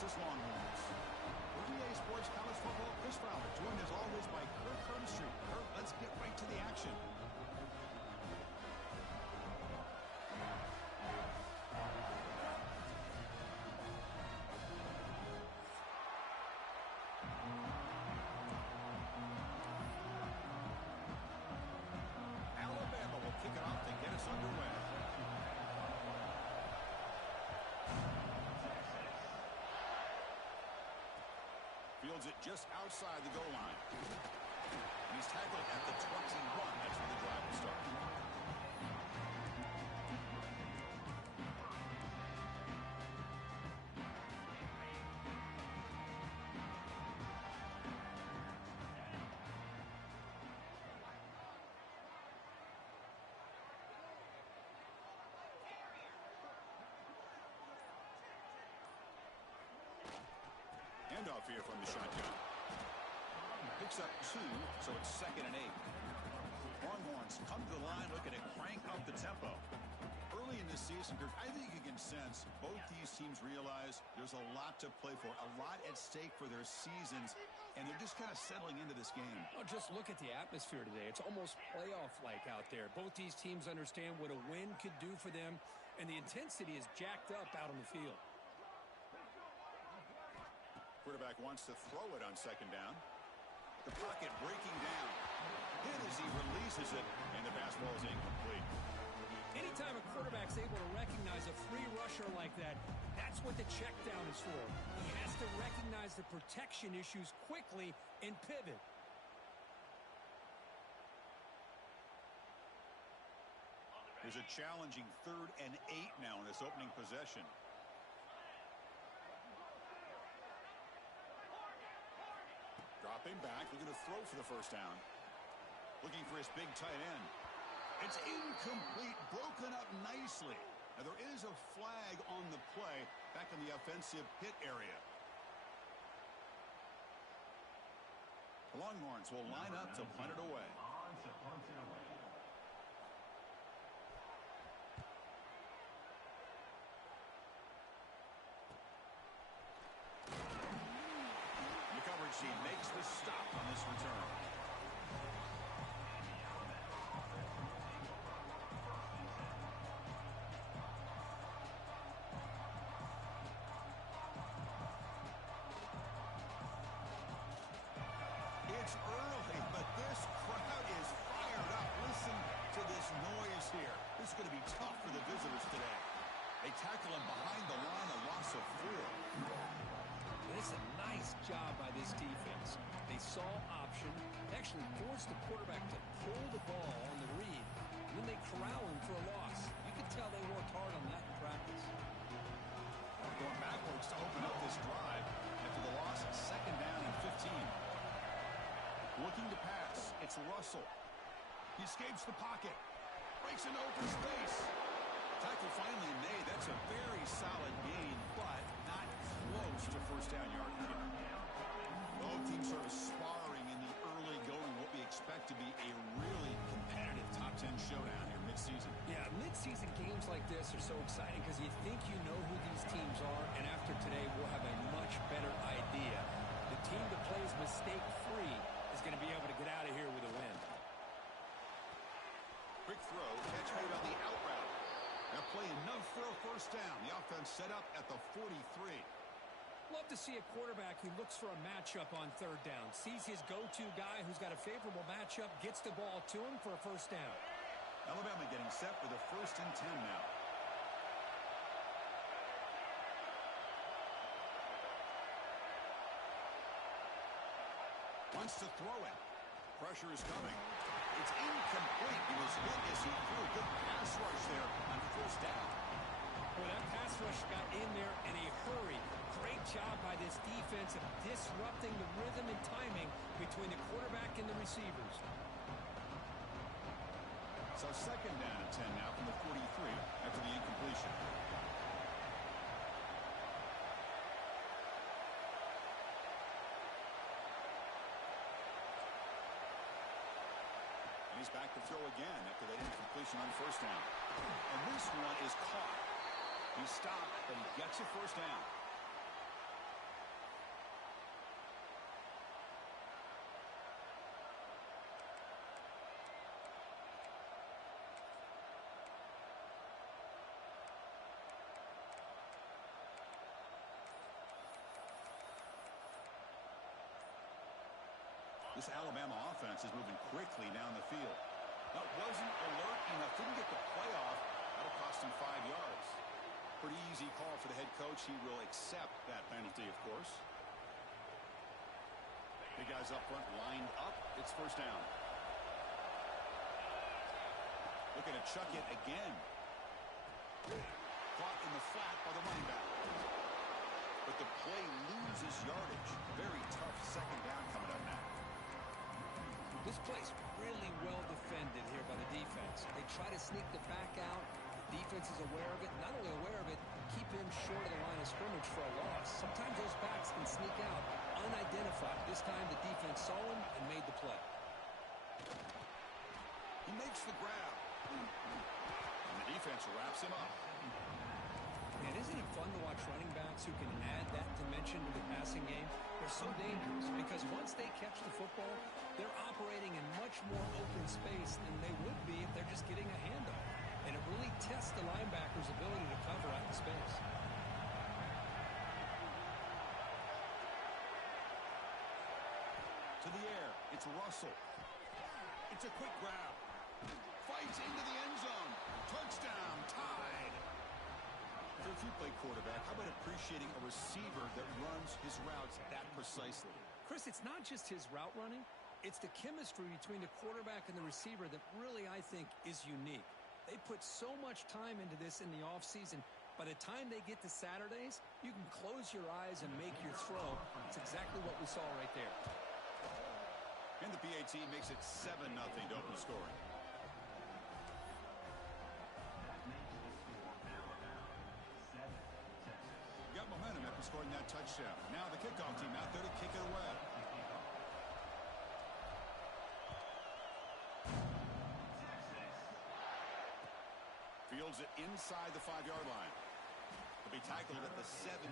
Texas Longhorns. For EA Sports College Football, Chris Fowler, joined as always by Kirk Herbstreit. Kirk, let's get right to the action. Alabama will kick it off to get us underway. Fields it just outside the goal line. And he's tackled at the 21. That's where the drive will start. Handoff here from the shotgun. Picks up 2, so it's 2nd and 8. Longhorns come to the line looking to crank up the tempo. Early in this season, Kirk, I think you can sense both these teams realize there's a lot to play for, a lot at stake for their seasons, and they're just kind of settling into this game. Oh, just look at the atmosphere today. It's almost playoff-like out there. Both these teams understand what a win could do for them, and the intensity is jacked up out on the field. Quarterback wants to throw it on 2nd down. The pocket breaking down. Hit as he releases it, and the pass ball is incomplete. Anytime a quarterback's able to recognize a free rusher like that, that's what the check down is for. He has to recognize the protection issues quickly and pivot. There's a challenging 3rd and 8 now in this opening possession. Dropping back, looking to throw for the 1st down. Looking for his big tight end. It's incomplete, broken up nicely. Now there is a flag on the play back in the offensive hit area. The Longhorns will line up to punt it away. He makes the stop on this return. It's early, but this crowd is fired up. Listen to this noise here. This is going to be tough for the visitors today. They tackle him behind the line, a loss of 4. This is a nice job by this defense. They saw option, actually forced the quarterback to pull the ball on the read, and then they corral him for a loss. You can tell they worked hard on that in practice. Going backwards to open up this drive after the loss, 2nd down and 15. Looking to pass, it's Russell. He escapes the pocket, breaks into open space. Tackle finally made. That's a very solid gain, but not close to 1st down yard here. Both teams sort of sparring in the early going, what we expect to be a really competitive top 10 showdown here midseason. Yeah, midseason games like this are so exciting because you think you know who these teams are, and after today we'll have a much better idea. The team that plays mistake-free is going to be able to get out of here with a win. Quick throw, catch made on the out route. Now play enough for a 1st down. The offense set up at the 43. Love to see a quarterback who looks for a matchup on 3rd down. Sees his go-to guy who's got a favorable matchup, gets the ball to him for a 1st down. Alabama getting set for the 1st and 10 now. Wants to throw it. Pressure is coming. It's incomplete. He was hit as he threw. Good pass rush there on 1st down. Boy, that pass rush got in there in a hurry. Great job by this defense of disrupting the rhythm and timing between the quarterback and the receivers. So 2nd down and 10 now from the 43 after the incompletion. He's back to throw again after that incompletion on 1st down. And this one is caught. He stopped, but he gets a 1st down. This Alabama offense is moving quickly down the field. That wasn't alert enough. Didn't get the play off. That'll cost him 5 yards. Pretty easy call for the head coach. He will accept that penalty, of course. The guys up front lined up. It's first down. Looking to chuck it again. Caught in the flat by the running back. But the play loses yardage. Very tough second down coming up now. This play's really well defended here by the defense. They try to sneak the back out. The defense is aware of it. Not only aware of it, keep him short of the line of scrimmage for a loss. Sometimes those backs can sneak out unidentified. This time the defense saw him and made the play. He makes the grab. And the defense wraps him up. And isn't it fun to watch running backs who can add that dimension to the passing game? They're so dangerous because once they catch the football, they're operating in much more open space than they would be if they're just getting a handoff. And it really tests the linebacker's ability to cover out in space. To the air, it's Russell. It's a quick grab. Fights into the end zone. Touchdown, tied. If you play quarterback, how about appreciating a receiver that runs his routes that precisely? Chris, it's not just his route running. It's the chemistry between the quarterback and the receiver that really, I think, is unique. They put so much time into this in the offseason. By the time they get to Saturdays, you can close your eyes and make your throw. It's exactly what we saw right there. And the PAT makes it 7-0 to open the scoring. Got momentum after scoring that touchdown. Now the kickoff team out there to kick it away. Fields it inside the 5-yard line. He'll be tackled at the 17.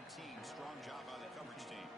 Strong job by the coverage team.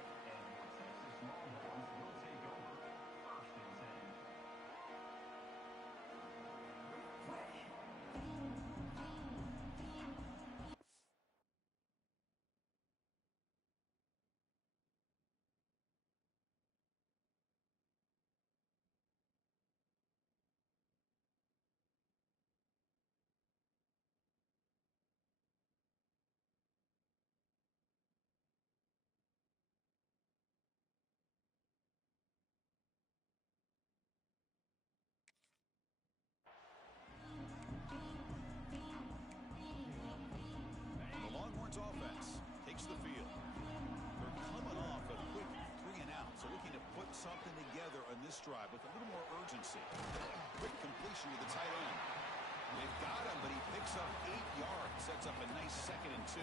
Offense takes the field. They're coming off a quick 3-and-out, so looking to put something together on this drive with a little more urgency. Quick completion to the tight end. They've got him, but he picks up 8 yards, sets up a nice 2nd and 2.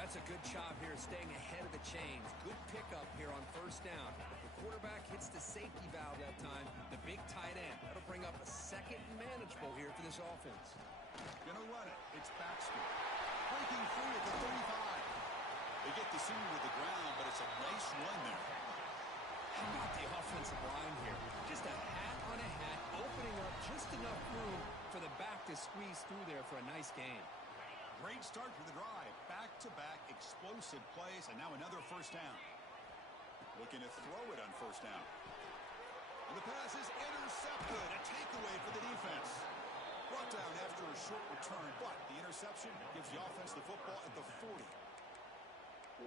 That's a good job here, staying ahead of the chains. Good pickup here on first down. The quarterback hits the safety valve that time, the big tight end. That'll bring up a 2nd and manageable here for this offense. Gonna run it. It's Baxter. Breaking free at the 35. They get the senior to the ground, but it's a nice run there. How about the offensive line here? Just a hat on a hat, opening up just enough room for the back to squeeze through there for a nice gain. Great start to the drive. Back-to-back explosive plays, and now another first down. Looking to throw it on first down. And the pass is intercepted. A takeaway for the defense. Brought down after a short return, but the interception gives the offense the football at the 40.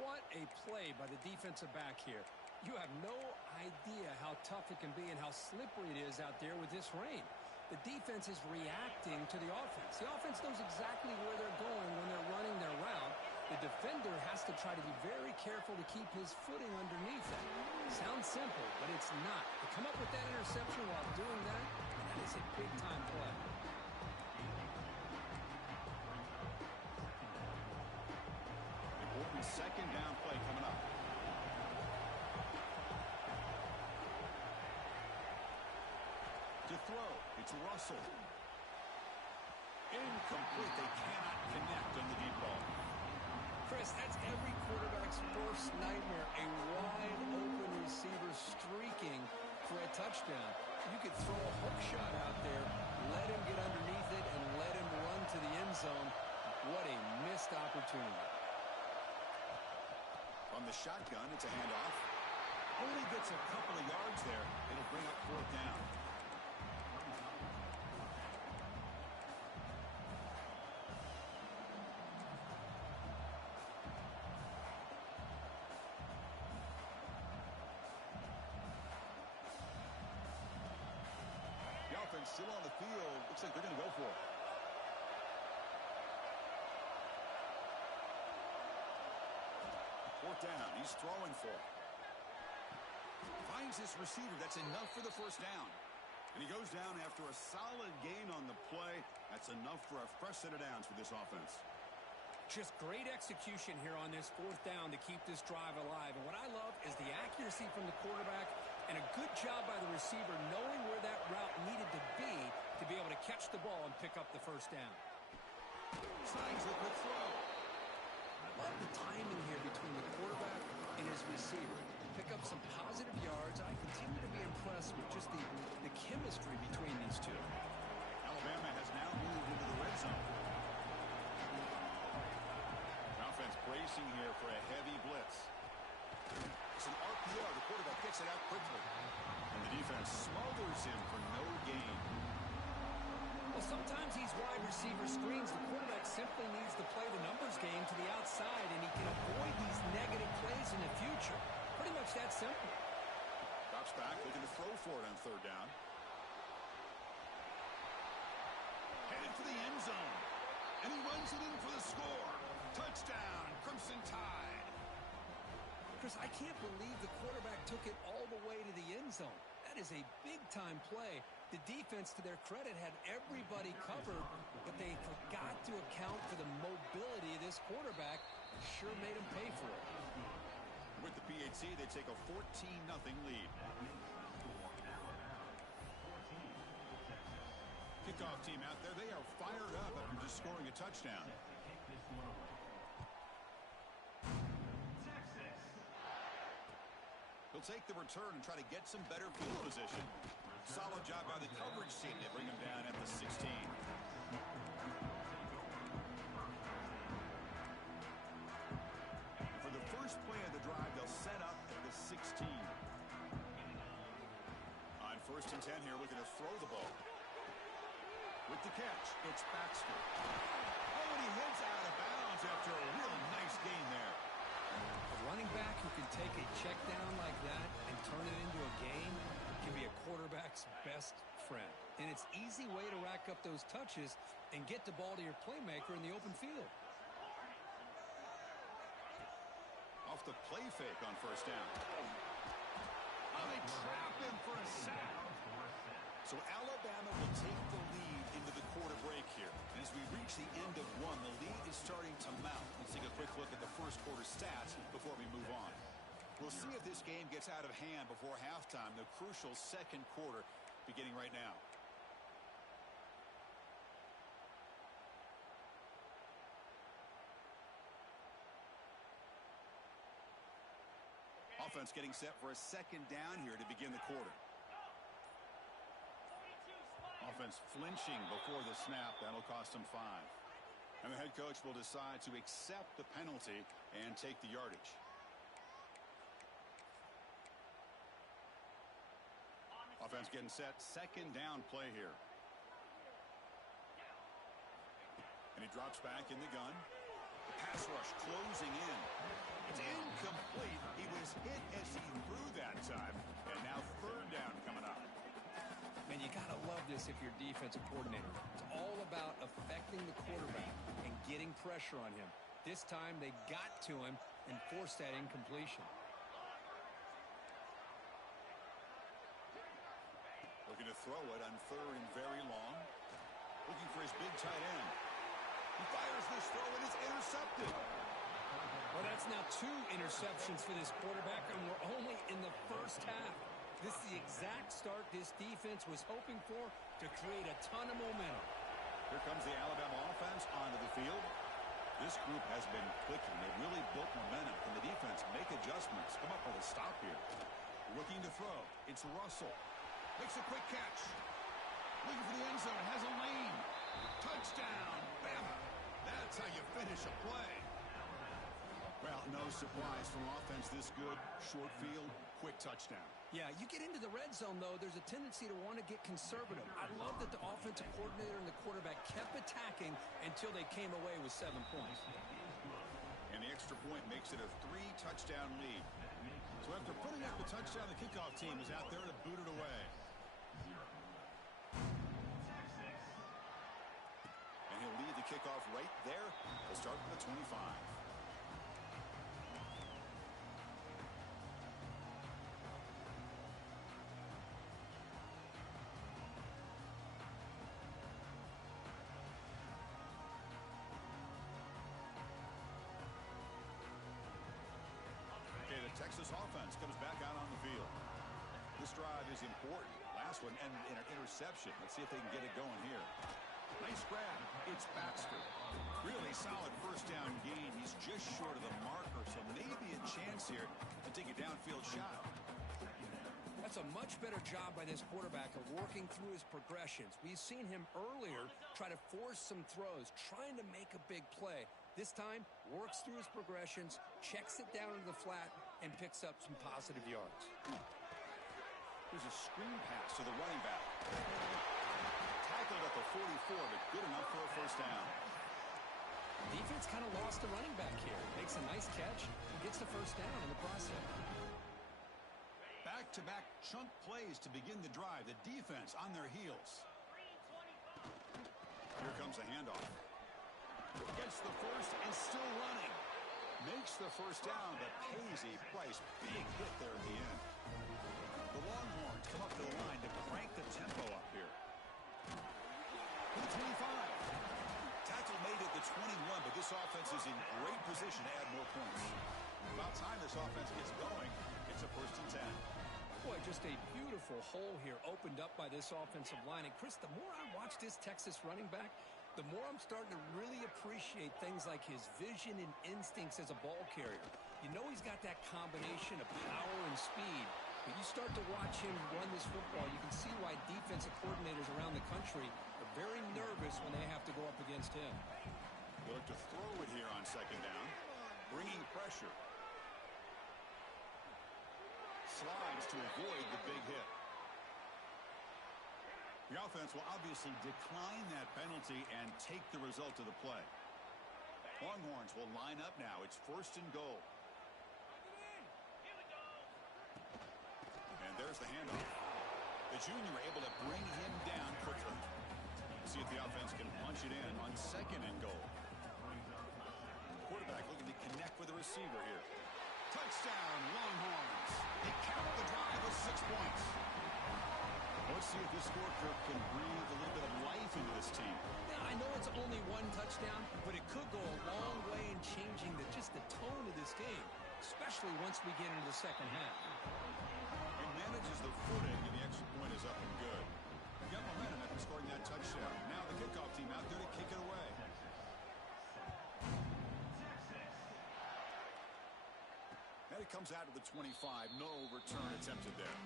What a play by the defensive back here. You have no idea how tough it can be and how slippery it is out there with this rain. The defense is reacting to the offense. The offense knows exactly where they're going when they're running their route. The defender has to try to be very careful to keep his footing underneath it. Sounds simple, but it's not. To come up with that interception while doing that, that is a big-time play. Important 2nd down play coming up. To throw, it's Russell. Incomplete. They cannot connect on the deep ball. Chris, that's every quarterback's worst nightmare. A wide-open receiver streaking for a touchdown. You could throw a hook shot out there, let him get underneath it, and let him run to the end zone. What a missed opportunity. From the shotgun, it's a handoff. Only gets a couple of yards there. It'll bring up fourth down. The offense still on the field. Looks like they're going to go for it. Fourth down. He's throwing for it. Finds his receiver. That's enough for the first down. And he goes down after a solid gain on the play. That's enough for a fresh set of downs for this offense. Just great execution here on this fourth down to keep this drive alive. And what I love is the accuracy from the quarterback and a good job by the receiver knowing where that route needed to be able to catch the ball and pick up the first down. Signs a good throw. I love the timing here between the quarterback and his receiver. Pick up some positive yards. I continue to be impressed with just the chemistry between these two. Alabama has now moved into the red zone. Offense bracing here for a heavy blitz. It's an RPO. The quarterback gets it out quickly. And the defense smothers him for no gain. Well, sometimes these wide receiver screens, the quarterback simply needs to play the numbers game to the outside, and he can avoid these negative plays in the future. Pretty much that simple. Drops back, looking to throw for it on third down. Headed for the end zone. And he runs it in for the score. Touchdown, Crimson Tide. Chris, I can't believe the quarterback took it all the way to the end zone. That is a big-time play. The defense, to their credit, had everybody covered, but they forgot to account for the mobility of this quarterback. Sure made him pay for it. With the PAT, they take a 14-0 lead. Kickoff team out there. They are fired up after just scoring a touchdown. He'll take the return and try to get some better field position. Solid job by the coverage team. They bring him down at the 16. For the first play of the drive, they'll set up at the 16. On 1st and 10 here, looking to throw the ball. With the catch, it's Baxter. Oh, and he heads out of bounds after a real nice gain there. A running back who can take a check down like that and turn it into a gain can be a quarterback's best friend. And it's an easy way to rack up those touches and get the ball to your playmaker in the open field. Off the play fake on 1st down. Oh, they trap him for a sack. So Alabama will take the lead into the quarter break here. And as we reach the end of one, the lead is starting to mount. Let's take a quick look at the first quarter stats before we move on. We'll see if this game gets out of hand before halftime, the crucial second quarter beginning right now. Offense getting set for a second down here to begin the quarter. Offense flinching before the snap. That'll cost him 5. And the head coach will decide to accept the penalty and take the yardage. Offense getting set. Second down play here. And he drops back in the gun. The pass rush closing in. It's incomplete. He was hit as he threw that time. And now third down coming up. Man, you got to love this if you're defensive coordinator. It's all about affecting the quarterback and getting pressure on him. This time they got to him and forced that incompletion. Looking to throw it on 3rd and very long. Looking for his big tight end. He fires this throw and it's intercepted. Well, that's now 2 interceptions for this quarterback, and we're only in the first half. This is the exact start this defense was hoping for to create a ton of momentum. Here comes the Alabama offense onto the field. This group has been clicking. They've really built momentum. Can the defense make adjustments? Come up with a stop here. Looking to throw. It's Russell. Makes a quick catch. Looking for the end zone. Has a lane. Touchdown. Bama. That's how you finish a play. Well, no surprise from offense this good. Short field, quick touchdown. Yeah, you get into the red zone, though, there's a tendency to want to get conservative. I love that the offensive coordinator and the quarterback kept attacking until they came away with 7 points. And the extra point makes it a 3-touchdown lead. So after putting up the touchdown, the kickoff team is out there to boot it away. And he'll lead the kickoff right there. He'll start from the 25. Texas offense comes back out on the field. This drive is important. Last one ended in an interception. Let's see if they can get it going here. Nice grab. It's Baxter. Really solid first down gain. He's just short of the marker, so maybe a chance here to take a downfield shot. That's a much better job by this quarterback of working through his progressions. We've seen him earlier try to force some throws, trying to make a big play. This time, works through his progressions, checks it down into the flat, and picks up some positive yards. There's a screen pass to the running back. Tackled at the 44, but good enough for a first down. Defense kind of lost the running back here. Makes a nice catch and gets the first down in the process. Back-to-back chunk plays to begin the drive. The defense on their heels. Here comes the handoff. Gets the first and still running. Makes the first down, but pays a price. Big hit there at the end. The Longhorns come up to the line to crank the tempo up here. To the 25. Tackle made at the 21, but this offense is in great position to add more points. About time this offense gets going, it's a 1st and 10. Boy, just a beautiful hole here opened up by this offensive line. And, Chris, the more I watch this Texas running back, the more I'm starting to really appreciate things like his vision and instincts as a ball carrier. You know he's got that combination of power and speed. But you start to watch him run this football, you can see why defensive coordinators around the country are very nervous when they have to go up against him. They look to throw it here on 2nd down, bringing pressure. Slides to avoid the big hit. The offense will obviously decline that penalty and take the result of the play. Longhorns will line up now. It's 1st and goal. And there's the handoff. The junior able to bring him down quickly. See if the offense can punch it in on 2nd and goal. Quarterback looking to connect with the receiver here. Touchdown, Longhorns. They count the drive with 6 points. Let's see if this scorecard can breathe a little bit of life into this team. Yeah, I know it's only 1 touchdown, but it could go a long way in changing just the tone of this game, especially once we get into the second half. It manages the footing, and the extra point is up and good. Got momentum after scoring that touchdown. Now the kickoff team out there to kick it away. And it comes out of the 25. No return attempted there.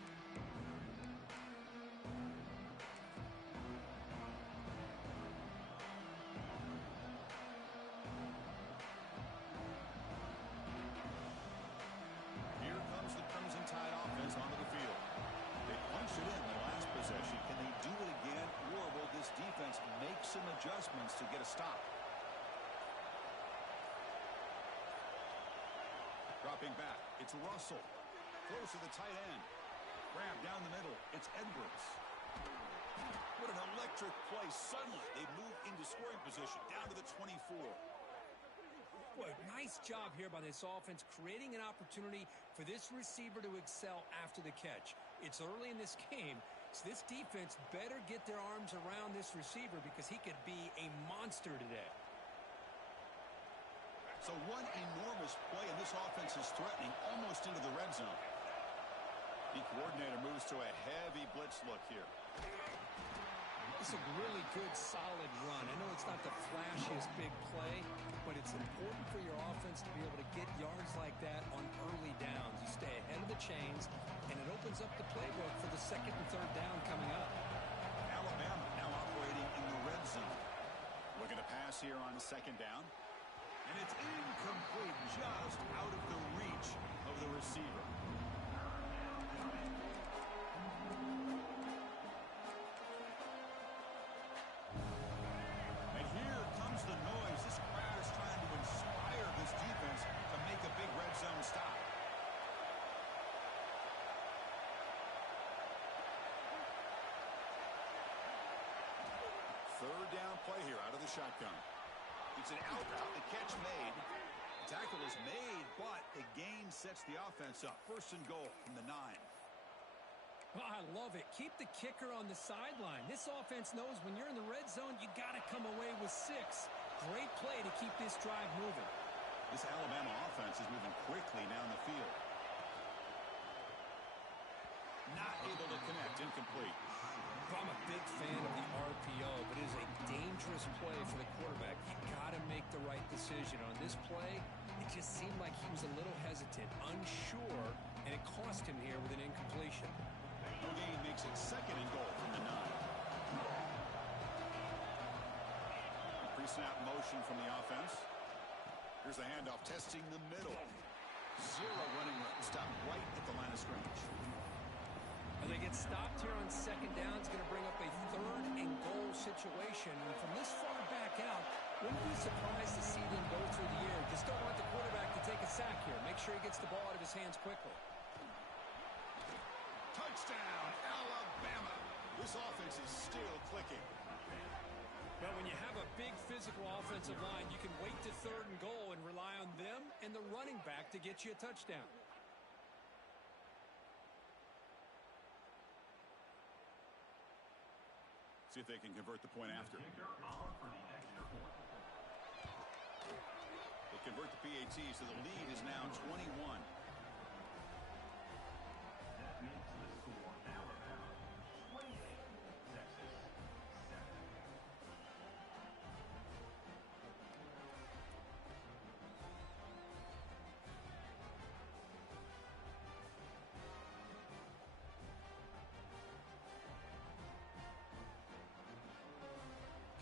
Adjustments to get a stop. Dropping back, it's Russell. Close to the tight end. Grab down the middle, it's Edwards. What an electric play. Suddenly, they move into scoring position, down to the 24. Boy, nice job here by this offense, creating an opportunity for this receiver to excel after the catch. It's early in this game, so this defense better get their arms around this receiver because he could be a monster today. So one enormous play, and this offense is threatening almost into the red zone. The coordinator moves to a heavy blitz look here. It's a really good, solid run. I know it's not the flashiest big play, but it's important for your offense to be able to get yards like that on early downs. You stay ahead of the chains, and it opens up the playbook for the 2nd and 3rd down coming up. Alabama now operating in the red zone. Looking to pass here on 2nd down. And it's incomplete, just out of the reach of the receiver. down play here out of the shotgun. It's an out route. The catch made. The tackle is made, but the gain sets the offense up. First and goal from the 9. Oh, I love it. Keep the kicker on the sideline. This offense knows when you're in the red zone, you got to come away with 6. Great play to keep this drive moving. This Alabama offense is moving quickly down the field. Not able to connect. Incomplete. I'm a big fan of the RPO, but it is a dangerous play for the quarterback. You got to make the right decision. On this play, it just seemed like he was a little hesitant, unsure, and it cost him here with an incompletion. No gain makes it second and goal from the 9. Pre-snap motion from the offense. Here's the handoff, testing the middle. Zero running room. Stop right at the line of scrimmage. And they get stopped here on second down. It's going to bring up a third and goal situation. And from this far back out, wouldn't be surprised to see them go through the air. Just don't want the quarterback to take a sack here. Make sure he gets the ball out of his hands quickly. Touchdown, Alabama. This offense is still clicking. But when you have a big physical offensive line, you can wait to third and goal and rely on them and the running back to get you a touchdown. See if they can convert the point after. They convert the PAT, so the lead is now 21.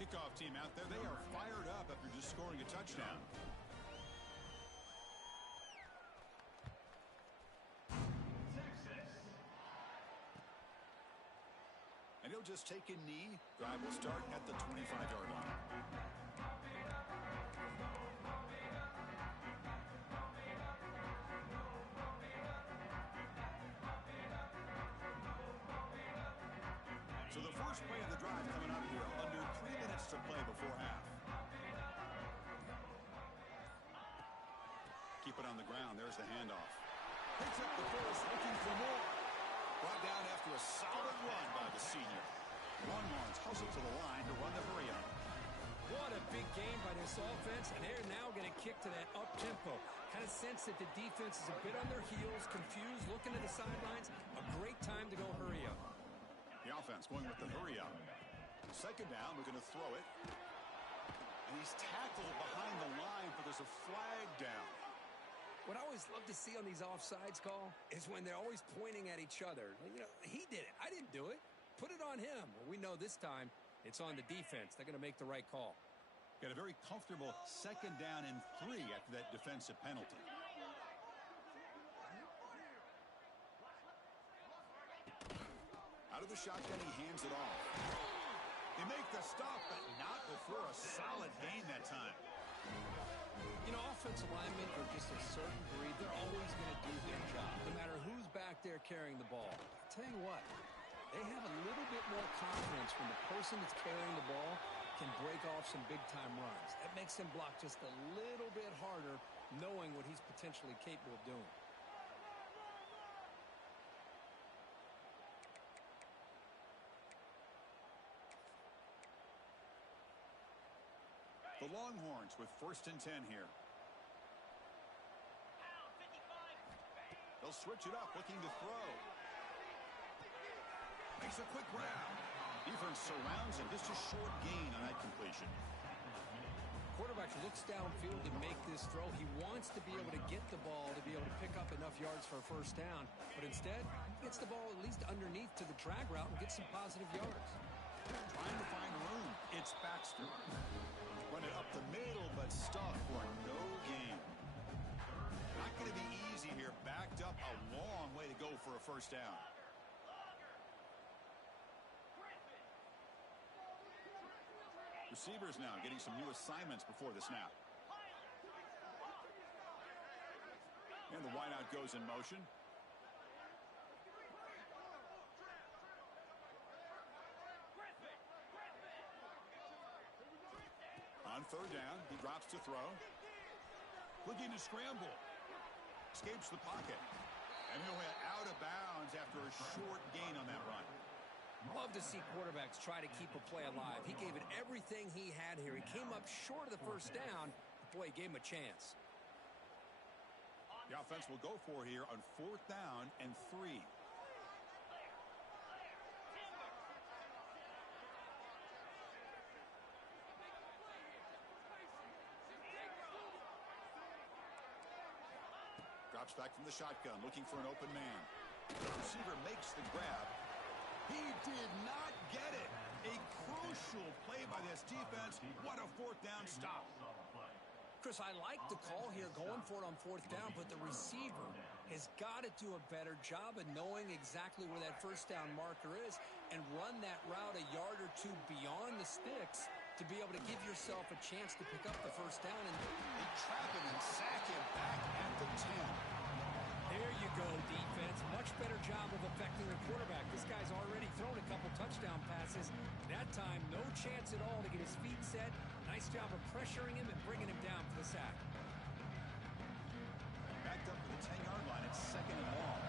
Kickoff team out there. They are fired up after just scoring a touchdown. And he'll just take a knee. Drive will start at the 25-yard line. So the first play of the drive coming up here. Under 3 minutes to play before half. Keep it on the ground. There's the handoff. Picks up the first, looking for more. Brought down after a solid run by the senior. Longhorns hustle to the line to run the hurry up. What a big game by this offense, and they're now going to kick to that up-tempo. Kind of sense that the defense is a bit on their heels, confused, looking at the sidelines. A great time to go hurry up. The offense going with the hurry up. Second down, we're going to throw it. And he's tackled behind the line, but there's a flag down. What I always love to see on these offsides call is when they're always pointing at each other. You know, he did it. I didn't do it. Put it on him. Well, we know this time it's on the defense. They're going to make the right call. Got a very comfortable second down and 3 after that defensive penalty. Out of the shotgun, he hands it off. They make the stop, but not before a solid gain that time. You know, offensive linemen are just a certain breed. They're always going to do their job, no matter who's back there carrying the ball. I'll tell you what, they have a little bit more confidence when the person that's carrying the ball can break off some big-time runs. That makes them block just a little bit harder, knowing what he's potentially capable of doing. The Longhorns with first and 10 here. They'll switch it up, looking to throw. Makes a quick grab. Defense surrounds him. Just a short gain on that completion. Quarterback looks downfield to make this throw. He wants to be able to get the ball to be able to pick up enough yards for a first down. But instead, he gets the ball at least underneath to the drag route and gets some positive yards. Trying to find room. It's Baxter. Run it up the middle, but stuck for no gain. Not going to be easy here. Backed up a long way to go for a first down. Receivers now getting some new assignments before the snap. And the wideout goes in motion. third down. He drops to throw. Looking to scramble. Escapes the pocket. And he'll head out of bounds after a short gain on that run. Love to see quarterbacks try to keep a play alive. He gave it everything he had here. He came up short of the first down. Boy, he gave him a chance. The offense will go for here on 4th down and 3. Drops back from the shotgun, looking for an open man. The receiver makes the grab. He did not get it. A crucial play by this defense. What a 4th down stop. Chris, I like the call here going for it on 4th down, but the receiver has got to do a better job of knowing exactly where that first down marker is and run that route a yard or two beyond the sticks to be able to give yourself a chance to pick up the first down. And they trap him and sack him back at the 10. There you go, defense. Much better job of affecting the quarterback. This guy's already thrown a couple touchdown passes. That time, no chance at all to get his feet set. Nice job of pressuring him and bringing him down for the sack. Backed up to the 10-yard line. It's 2nd and long.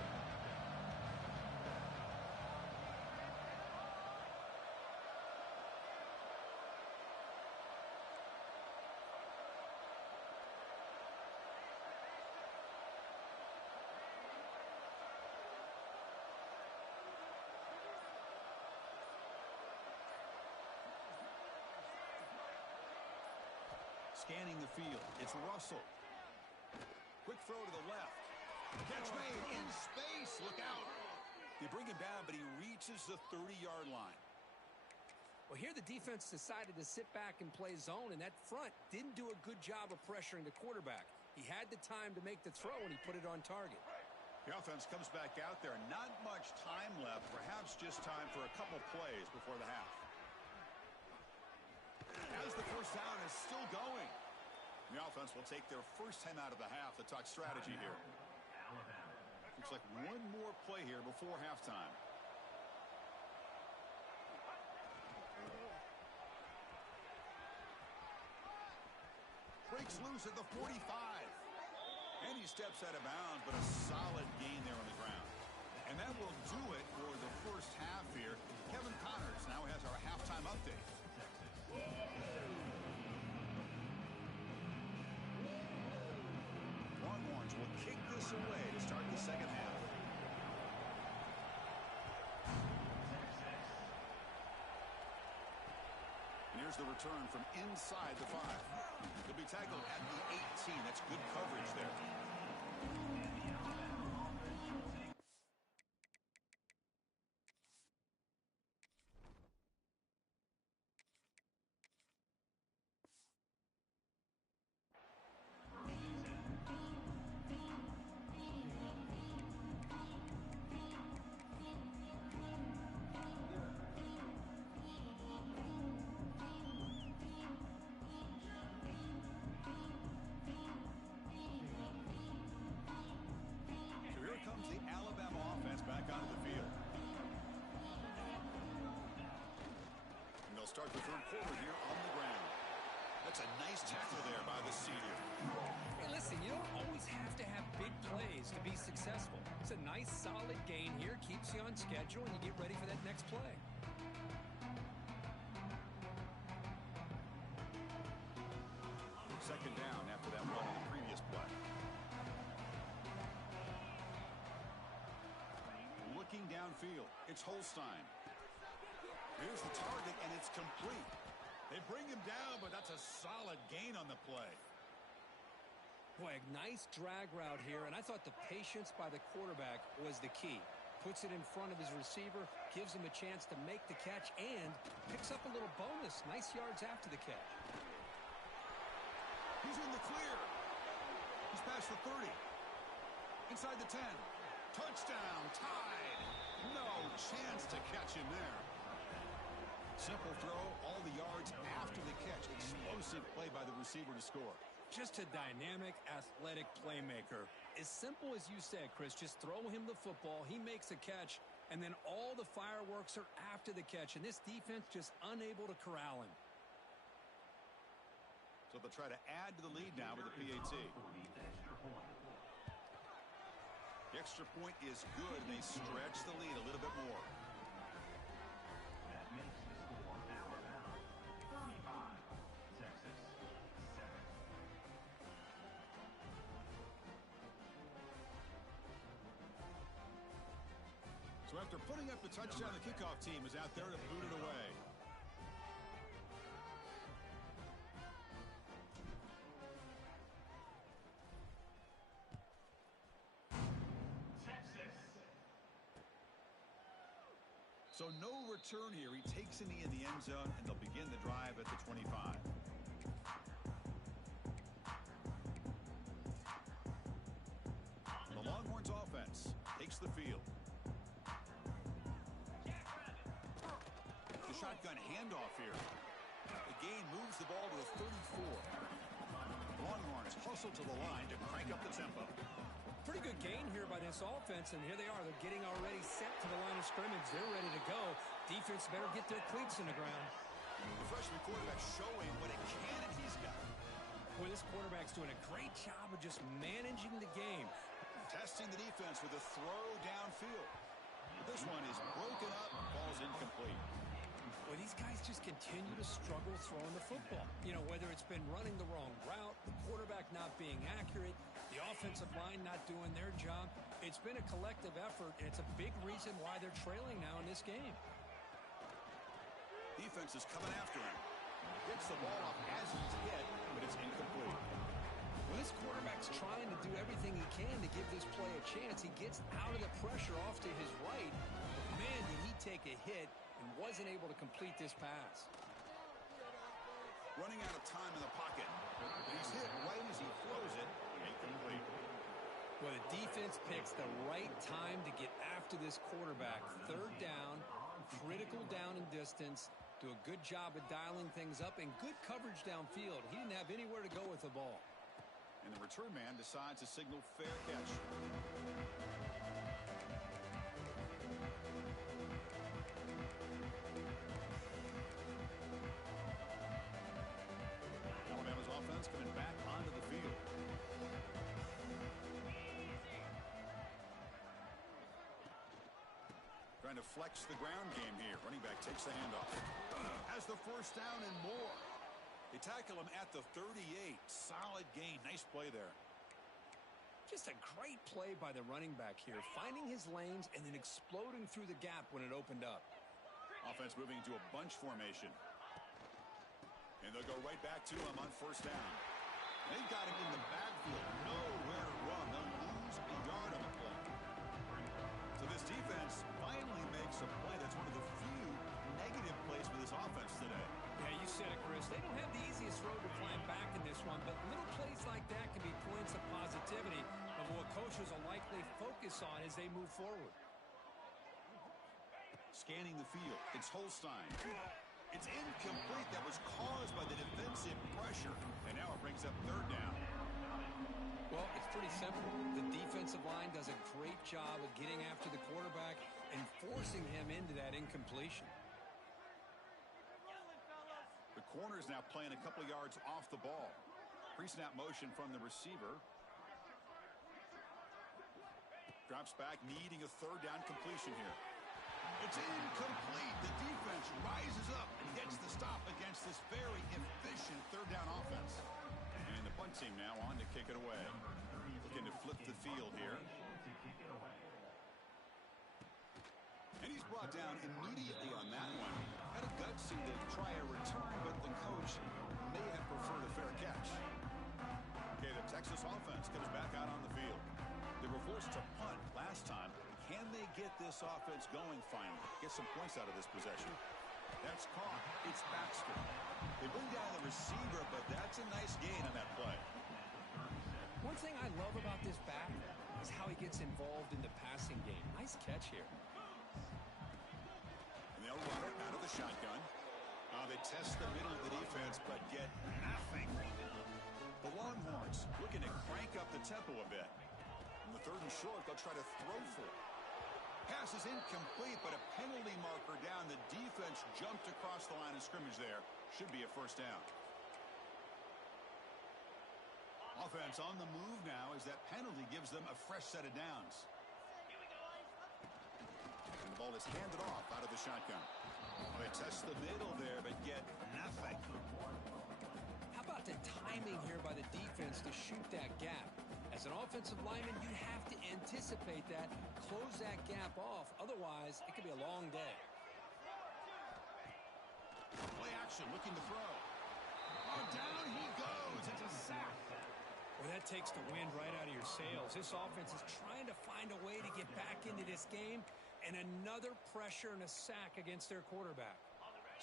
Scanning the field. It's Russell. Quick throw to the left. Catch made in space. Look out. They bring him down, but he reaches the 30-yard line. Well, here the defense decided to sit back and play zone, and that front didn't do a good job of pressuring the quarterback. He had the time to make the throw, and he put it on target. The offense comes back out there. Not much time left. Perhaps just time for a couple plays before the half. As the first down is still going. The offense will take their first 10 out of the half to talk strategy here. Looks like one more play here before halftime. Breaks loose at the 45. And he steps out of bounds, but a solid gain there on the ground. And that will do it for the first half here. Kevin Connors now has our halftime update. Longhorns will kick this away to start the second half. And here's the return from inside the 5. He'll be tackled at the 18. That's good coverage there. Start the third quarter here on the ground. That's a nice tackle there by the senior. Hey, listen, you don't always have to have big plays to be successful. It's a nice, solid gain here. Keeps you on schedule, and you get ready for that next play. Second down after that run in the previous play. Looking downfield, it's Holstein. Here's the target, and it's complete. They bring him down, but that's a solid gain on the play. Boy, a nice drag route here, and I thought the patience by the quarterback was the key. Puts it in front of his receiver, gives him a chance to make the catch, and picks up a little bonus. Nice yards after the catch. He's in the clear. He's past the 30. Inside the 10. Touchdown, tied. No chance to catch him there. Simple throw, all the yards after the catch. Explosive play by the receiver to score. Just a dynamic, athletic playmaker. As simple as you said, Chris, just throw him the football, he makes a catch, and then all the fireworks are after the catch, and this defense just unable to corral him. So they'll try to add to the lead now with the PAT. The extra point is good, and they stretch the lead a little bit more. That makes the score Alabama 35, Texas 7. So after putting up the touchdown, the kickoff team is out there to boot it away. So no return here. He takes a knee in the end zone, and they'll begin the drive at the 25. The Longhorns offense takes the field. The shotgun handoff here. The gain moves the ball to the 34. Longhorns hustle to the line to crank up the tempo. Pretty good gain here by this offense, and here they are. They're getting already set to the line of scrimmage. They're ready to go. Defense better get their cleats in the ground. The freshman quarterback showing what a cannon he's got. Boy, this quarterback's doing a great job of just managing the game. Testing the defense with a throw downfield. But this one is broken up and falls incomplete. Well, these guys just continue to struggle throwing the football. You know, whether it's been running the wrong route, the quarterback not being accurate, the offensive line not doing their job. It's been a collective effort, and it's a big reason why they're trailing now in this game. Defense is coming after him. Gets the ball off as he's hit, but it's incomplete. Well, this quarterback's trying to do everything he can to give this play a chance. He gets out of the pressure off to his right. But man, did he take a hit and wasn't able to complete this pass. Running out of time in the pocket. But he's hit right as he throws it. Incomplete. Well, the defense picks the right time to get after this quarterback. Third down, critical down and distance. Do a good job of dialing things up and good coverage downfield. He didn't have anywhere to go with the ball. And the return man decides to signal fair catch. Alabama's offense coming back onto the field. Trying to flex the ground game here. Running back takes the handoff. Has the first down and more. They tackle him at the 38. Solid gain. Nice play there. Just a great play by the running back here. Finding his lanes and then exploding through the gap when it opened up. Offense moving into a bunch formation. And they'll go right back to him on first down. They've got him in the backfield. Nowhere to run. They'll lose a yard on the play. So this defense finally makes a play. That's one of the few negative plays for this offense today. Yeah, you said it, Chris. They don't have the easiest road to climb back in this one, but little plays like that can be points of positivity of what coaches will likely focus on as they move forward. Scanning the field. It's Holstein. It's incomplete. That was caused by the defensive pressure. And now it brings up third down. Well, it's pretty simple. The defensive line does a great job of getting after the quarterback and forcing him into that incompletion. The corner is now playing a couple yards off the ball. Pre-snap motion from the receiver. Drops back, needing a third down completion here. It's incomplete. The defense rises up and gets the stop against this very efficient third down offense. And the punt team now on to kick it away. Looking to flip the field here. And he's brought down immediately on that one. Had a gutsy to try a return, but the coach may have preferred a fair catch. Okay, the Texas offense comes back out on the field. They were forced to punt last time. Can they get this offense going finally? Get some points out of this possession. That's caught. It's Baxter. They bring down the receiver, but that's a nice gain on that play. One thing I love about this back is how he gets involved in the passing game. Nice catch here. And they'll run it out of the shotgun. They test the middle of the defense, but get nothing. The Longhorns looking to crank up the tempo a bit. On the third and short, they'll try to throw for it. Pass is incomplete, but a penalty marker down. The defense jumped across the line of scrimmage there. Should be a first down. Offense on the move now as that penalty gives them a fresh set of downs. And the ball is handed off out of the shotgun. They test the middle there, but get nothing. How about the timing here by the defense to shoot that gap? As an offensive lineman, you have to anticipate that, close that gap off. Otherwise, it could be a long day. Play action, looking to throw. Oh, down he goes. It's a sack. Well, that takes the wind right out of your sails. This offense is trying to find a way to get back into this game, and another pressure and a sack against their quarterback.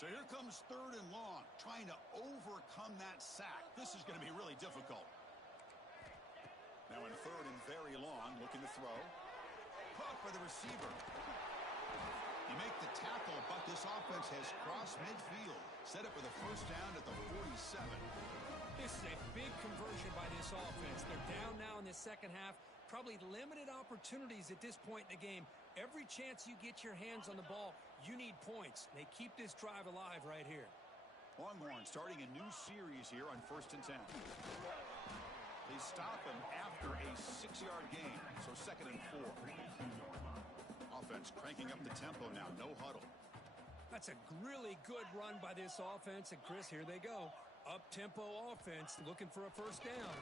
So here comes 3rd and long, trying to overcome that sack. This is going to be really difficult. Now in 3rd and very long, looking to throw. Caught by the receiver. You make the tackle, but this offense has crossed midfield. Set up for the first down at the 47. This is a big conversion by this offense. They're down now in the second half. Probably limited opportunities at this point in the game. Every chance you get your hands on the ball, you need points. They keep this drive alive right here. Longhorn starting a new series here on 1st and 10. They stop him after a 6-yard gain, so 2nd and 4. Offense cranking up the tempo now, no huddle. That's a really good run by this offense, and Chris, here they go. Up-tempo offense looking for a first down.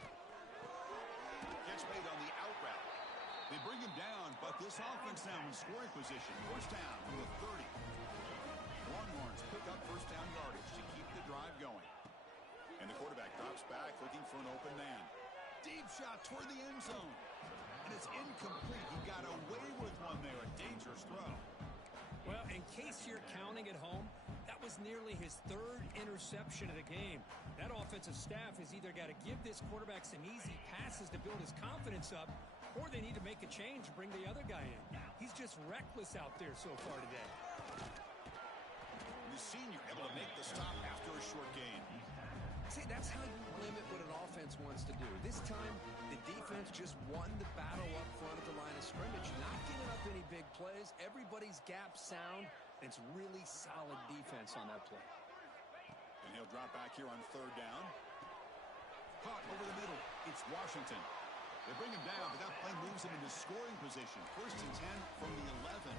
Catch made on the out route. They bring him down, but this offense now in scoring position. First down from the 30. Longhorns pick up first down yardage to keep the drive going. And the quarterback drops back looking for an open man. Deep shot toward the end zone. And it's incomplete. He got away with one there. A dangerous throw. Well, in case you're counting at home, that was nearly his 3rd interception of the game. That offensive staff has either got to give this quarterback some easy passes to build his confidence up, or they need to make a change and bring the other guy in. He's just reckless out there so far today. The senior able to make the stop after a short gain. See, that's how you limit what an offense wants to do. This time, the defense just won the battle up front at the line of scrimmage, not giving up any big plays. Everybody's gap sound. It's really solid defense on that play. And he'll drop back here on 3rd down. Caught over the middle. It's Washington. They bring him down, but that play moves him into scoring position. 1st and 10 from the 11.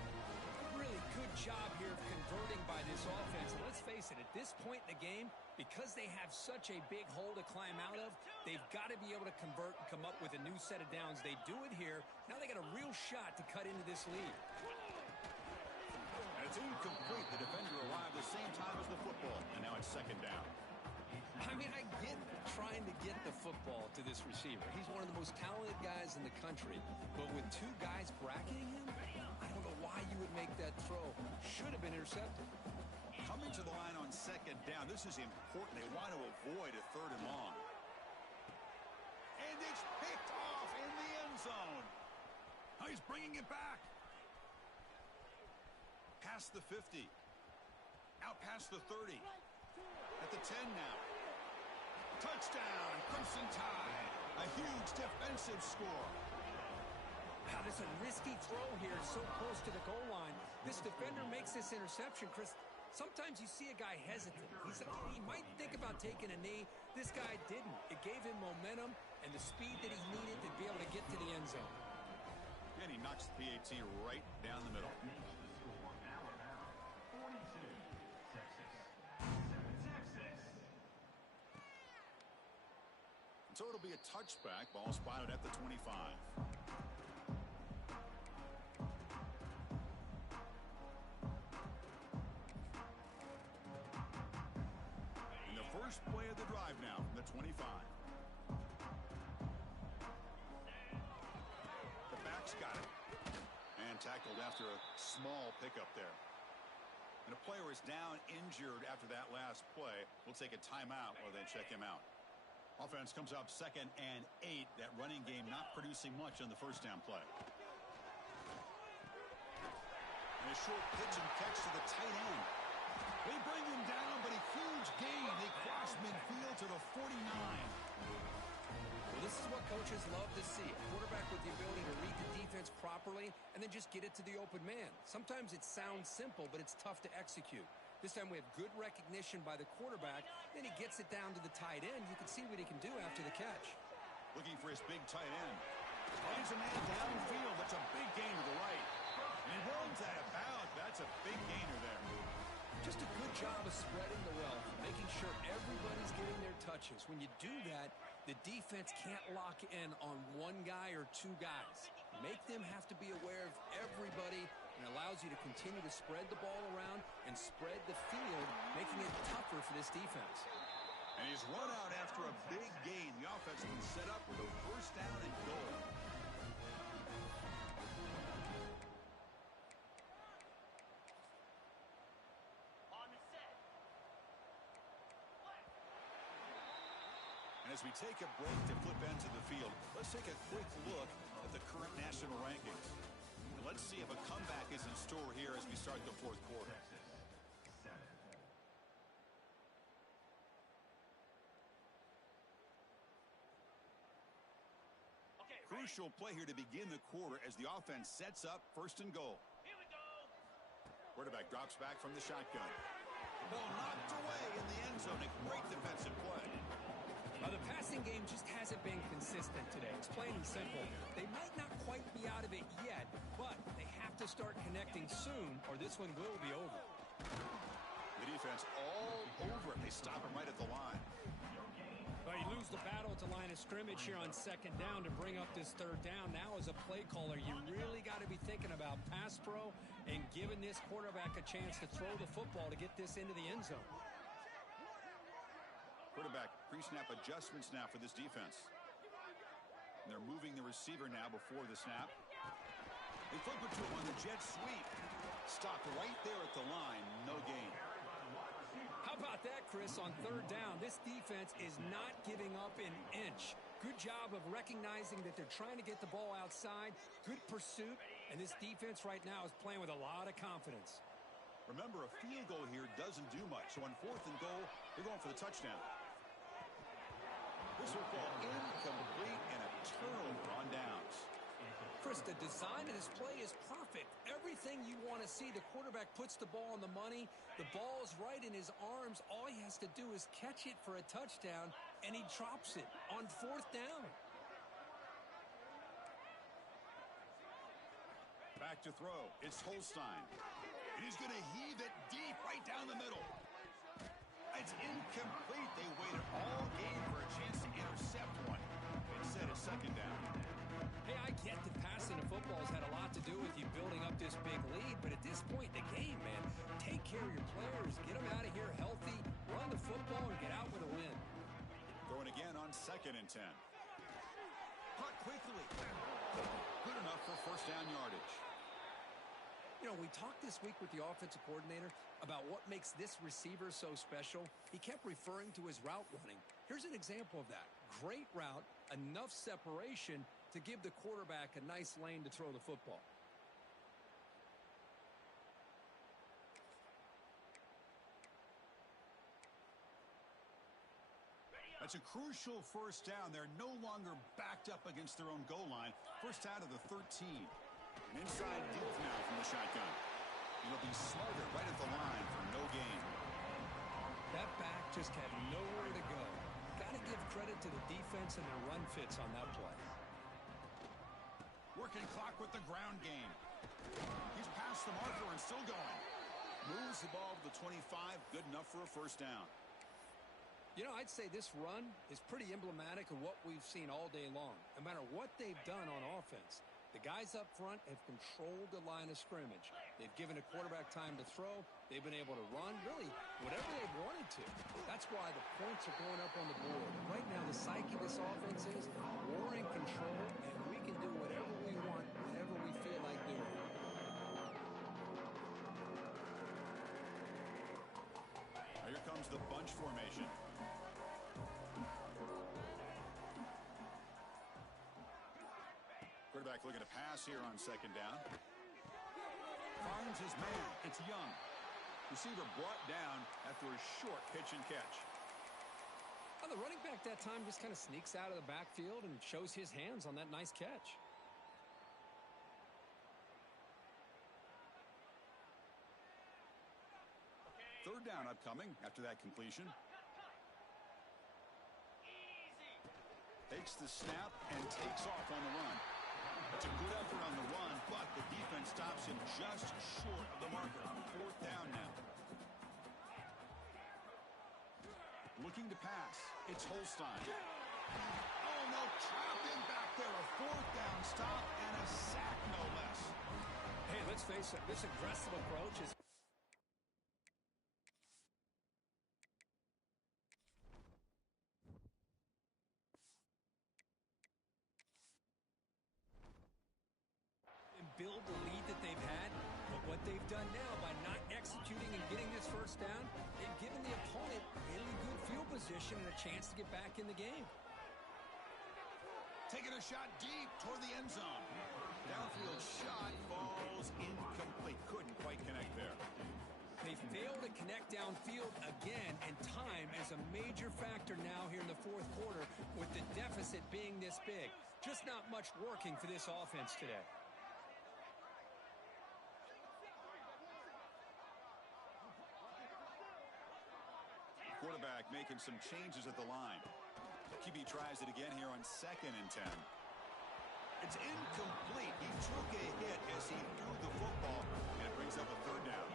Really good job here of converting by this offense. And let's face it, at this point in the game, because they have such a big hole to climb out of, they've got to be able to convert and come up with a new set of downs. They do it here. Now they got a real shot to cut into this lead. And it's incomplete. The defender arrived the same time as the football. And now it's 2nd down. I mean, I get trying to get the football to this receiver. He's one of the most talented guys in the country. But with 2 guys bracketing him, I don't know why you would make that throw. Should have been intercepted. Coming to the line on 2nd down. This is important. They want to avoid a 3rd and long. And it's picked off in the end zone. Now he's bringing it back. Past the 50. Out past the 30. At the 10 now. Touchdown, Crimson Tide. A huge defensive score. Wow, this is a risky throw here, so close to the goal line. This defender makes this interception, Chris. Sometimes you see a guy hesitant. He might think about taking a knee. This guy didn't. It gave him momentum and the speed that he needed to be able to get to the end zone. And he knocks the PAT right down the middle. So it'll be a touchback. Ball spotted at the 25. And the first play of the drive now from the 25. The back's got it. And tackled after a small pickup there. And a player is down injured after that last play. We'll take a timeout while they check him out. Offense comes up 2nd and 8. That running game not producing much on the first down play. And a short pitch and catch to the tight end. They bring him down, but a huge gain. They cross midfield to the 49. Well, this is what coaches love to see. A quarterback with the ability to read the defense properly and then just get it to the open man. Sometimes it sounds simple, but it's tough to execute. This time we have good recognition by the quarterback. Then he gets it down to the tight end. You can see what he can do after the catch. Looking for his big tight end. Finds a man downfield. That's a big gain to the right. And he runs out of bounds. That's a big gainer there. Just a good job of spreading the wealth, making sure everybody's getting their touches. When you do that, the defense can't lock in on one guy or two guys. Make them have to be aware of everybody, and allows you to continue to spread the ball around and spread the field, making it tougher for this defense. And he's run out after a big gain. The offense has been set up with a first down and goal. And as we take a break to flip ends of the field, let's take a quick look at the current national rankings. And let's see if a comeback is in store here as we start the fourth quarter. Crucial play here to begin the quarter as the offense sets up first and goal. Here we go. Quarterback drops back from the shotgun. The ball knocked away in the end zone. A great defensive play. Well, the passing game just hasn't been consistent today. It's plain and simple. They might not quite be out of it yet, but they have to start connecting soon or this one will be over. The defense all over it. They stop him right at the line. Well, you lose the battle at the line of scrimmage here on second down to bring up this third down. Now as a play caller, you really got to be thinking about pass pro and giving this quarterback a chance to throw the football to get this into the end zone. Quarterback pre-snap adjustments now for this defense. And they're moving the receiver now before the snap. They flip it to him on the jet sweep. Stopped right there at the line. No gain. How about that, Chris, on third down? This defense is not giving up an inch. Good job of recognizing that they're trying to get the ball outside. Good pursuit. And this defense right now is playing with a lot of confidence. Remember, a field goal here doesn't do much. So on fourth and goal, they're going for the touchdown. This will fall incomplete and a turnover on downs. Chris, the design of this play is perfect. Everything you want to see. The quarterback puts the ball on the money. The ball's right in his arms. All he has to do is catch it for a touchdown, and he drops it on fourth down. Back to throw. It's Holstein. And he's going to heave it deep right down the middle. It's incomplete. They waited all game for a chance to intercept one. Instead, it's second down. Hey, I get that passing the football has had a lot to do with you building up this big lead, but at this point in the game, man, take care of your players, get them out of here healthy, run the football, and get out with a win. Throwing again on 2nd and 10. Caught quickly. Good enough for first down yardage. You know, we talked this week with the offensive coordinator about what makes this receiver so special. He kept referring to his route running. Here's an example of that. Great route, enough separation to give the quarterback a nice lane to throw the football. That's a crucial first down. They're no longer backed up against their own goal line. First out of the 13. An inside deep now from the shotgun. It'll be Slugger right at the line for no gain. That back just had nowhere to go. Got to give credit to the defense and their run fits on that play. Working clock with the ground game. He's past the marker and still going. Moves the ball to the 25. Good enough for a first down. You know, I'd say this run is pretty emblematic of what we've seen all day long. No matter what they've done on offense, the guys up front have controlled the line of scrimmage. They've given a quarterback time to throw. They've been able to run, really, whatever they've wanted to. That's why the points are going up on the board. And right now, the psyche of this offense is we're in control, and we can do whatever we want, whenever we feel like doing it. Here comes the bunch formation. Quarterback looking to pass here on second down. Finds his man. It's Young. Receiver brought down after a short pitch and catch. Well, the running back that time just kind of sneaks out of the backfield and shows his hands on that nice catch. Third down upcoming after that completion. Takes the snap and takes off on the run. It's a good effort on the run, but the defense stops him just short of the marker. Fourth down now. Looking to pass. It's Holstein. Oh, no, trapped him back there. A fourth down stop and a sack, no less. Hey, let's face it, this aggressive approach is... build the lead that they've had, but what they've done now by not executing and getting this first down, they've given the opponent really good field position and a chance to get back in the game. Taking a shot deep toward the end zone. Downfield shot falls incomplete. Couldn't quite connect there. They fail to connect downfield again, and time is a major factor now here in the fourth quarter with the deficit being this big. Just not much working for this offense today. Quarterback making some changes at the line. QB tries it again here on 2nd and 10. It's incomplete. He took a hit as he threw the football, and it brings up a third down.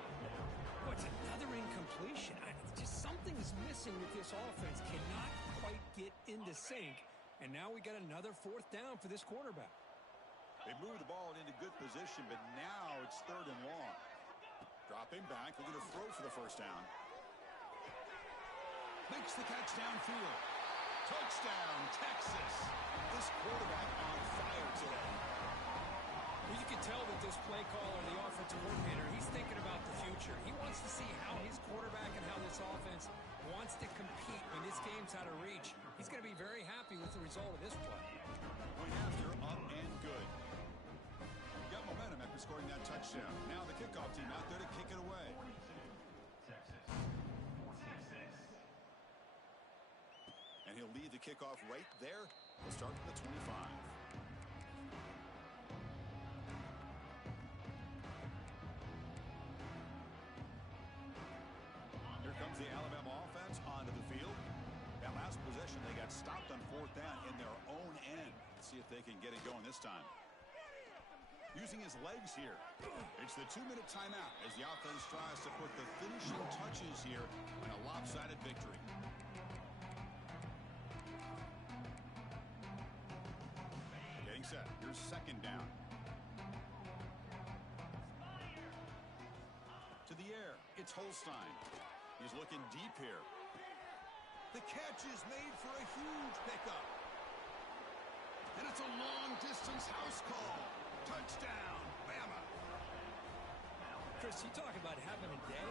Oh, it's another incompletion. Just something's missing with this offense. Cannot quite get into sync. And now we got another fourth down for this quarterback. They move the ball into good position, but now it's 3rd and long. Dropping back, looking to throw for the first down. Makes the catch downfield. Touchdown, Texas. This quarterback on fire today. Well, you can tell that this play caller, the offensive coordinator, he's thinking about the future. He wants to see how his quarterback and how this offense wants to compete when this game's out of reach. He's going to be very happy with the result of this play. Point after, up and good. Got momentum after scoring that touchdown. Now the kickoff team out there to kick it away. And he'll lead the kickoff right there. He'll start at the 25. Here comes the Alabama offense onto the field. That last possession, they got stopped on 4th down in their own end. Let's see if they can get it going this time. Using his legs here. It's the 2-minute timeout as the offense tries to put the finishing touches here on a lopsided victory. Set. Here's 2nd down. To the air. It's Holstein. He's looking deep here. The catch is made for a huge pickup. And it's a long-distance house call. Touchdown, Bama. Chris, you talk about having a day.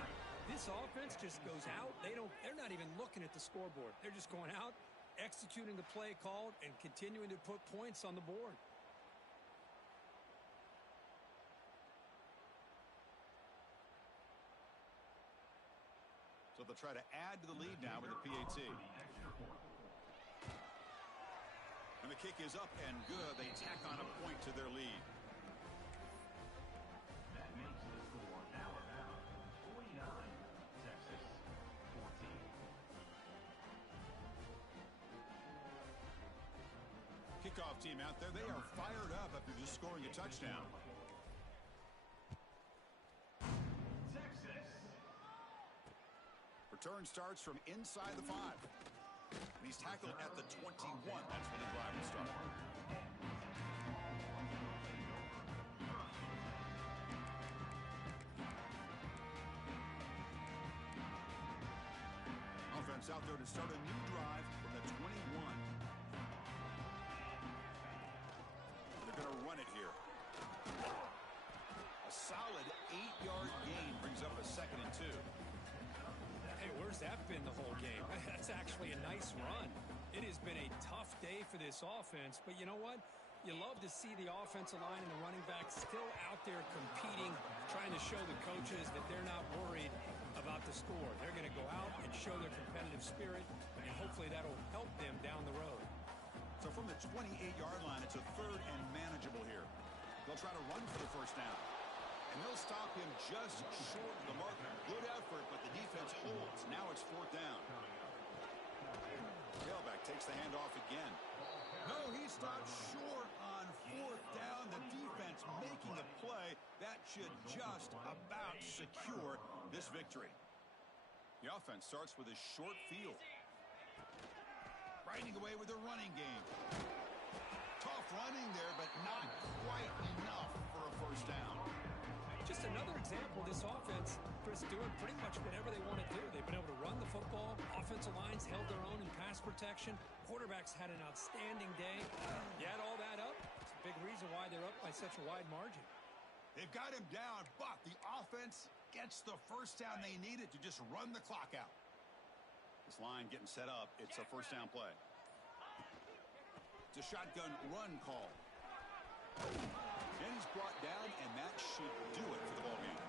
This offense just goes out. They're not even looking at the scoreboard. They're just going out, executing the play called, and continuing to put points on the board. So they'll try to add to the lead now with the PAT. And the kick is up and good. They tack on a point to their lead. That makes the score Alabama 49, Texas 14. Kickoff team out there. They are fired up after just scoring a touchdown. Return starts from inside the 5. And he's tackled at the 21. That's when the drive will start. Offense out there to start a new drive from the 21. They're going to run it here. A solid 8-yard gain brings up a 2nd and 2. Hey, where's that been the whole game? That's actually a nice run. It has been a tough day for this offense, but you know what? You love to see the offensive line and the running backs still out there competing, trying to show the coaches that they're not worried about the score. They're going to go out and show their competitive spirit, and hopefully that'll help them down the road. So from the 28-yard line, it's a 3rd and manageable here. They'll try to run for the first down. And they'll stop him just short of the mark. Good effort, but the defense holds. Now it's 4th down. Tailback takes the handoff again. No, he stopped short on fourth down. The defense making a play that should just about secure this victory. The offense starts with a short field. Riding away with a running game. Tough running there, but not quite enough for a first down. Just another example of this offense, Chris, doing pretty much whatever they want to do. They've been able to run the football. Offensive lines held their own in pass protection. Quarterbacks had an outstanding day. You add all that up, it's a big reason why they're up by such a wide margin. They've got him down, but the offense gets the first down they needed to just run the clock out. This line getting set up. It's a first down play. It's a shotgun run call. And he's brought down, and that should do it for the ballgame.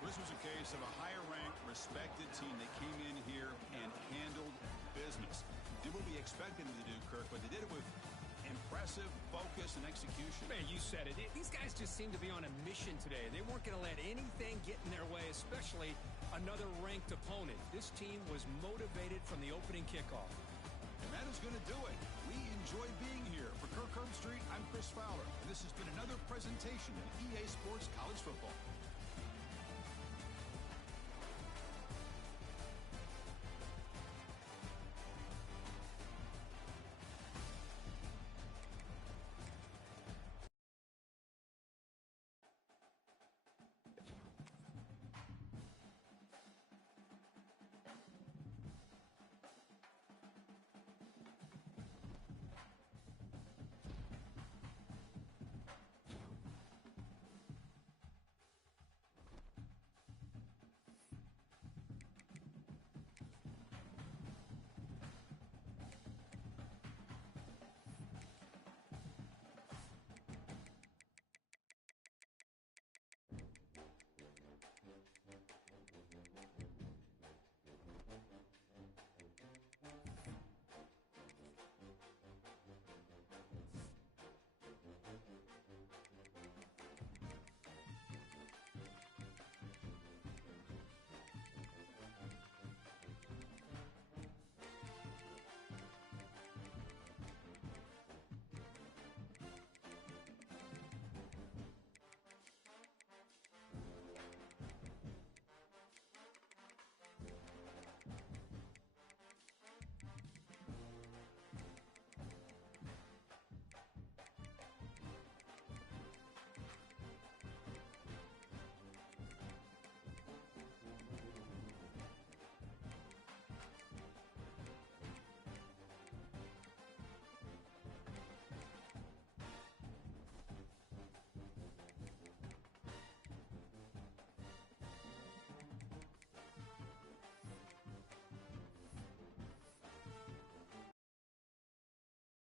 This was a case of a higher-ranked, respected team that came in here and handled business. Did what we expected them to do, Kirk, but they did it with impressive focus and execution. Man, you said it. These guys just seem to be on a mission today. They weren't going to let anything get in their way, especially another ranked opponent. This team was motivated from the opening kickoff. And that is going to do it. We enjoy being here. For Kirk Herbstreit, I'm Chris Fowler. And this has been another presentation of EA Sports College Football.